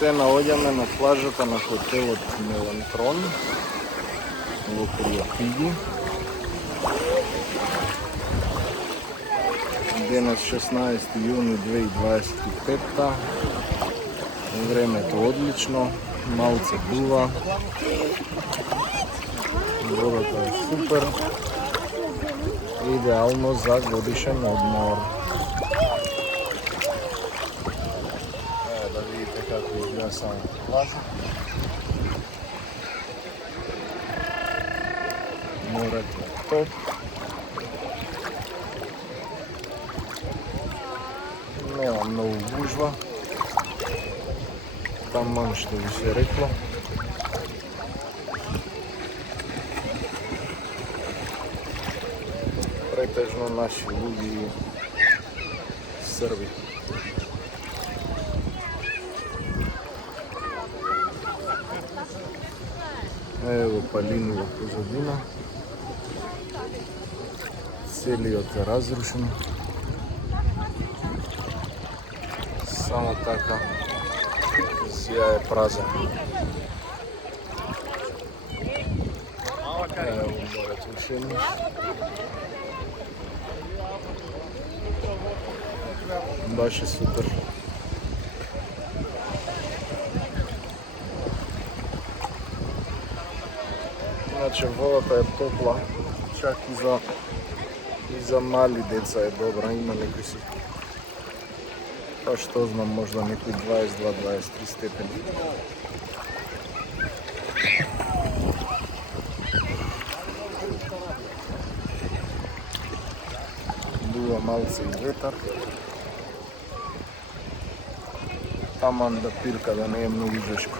Се наоѓаме на плажата на хотелот Мелантрон во Пријапиги. Денес 16 јуни 2025. Времето одлично, малце дува. Водата е супер. Идеално за годишен одмор. Да видите како изгледа само плажа. Морето е топ. Нема многу гужва. Таман што ви се рекло. Претежно наши луѓе Срби. Ево Палини во позадина. Целиот е разрушен. Само така сија е празен. Ево морето ушени. Баш е супер. Значи водата е топла, чак и за мали деца е добра, има некои си, па што знам, можда некои 22-23 степени. Дува малце и ветар. Таман да пирка, да не е многу жешко.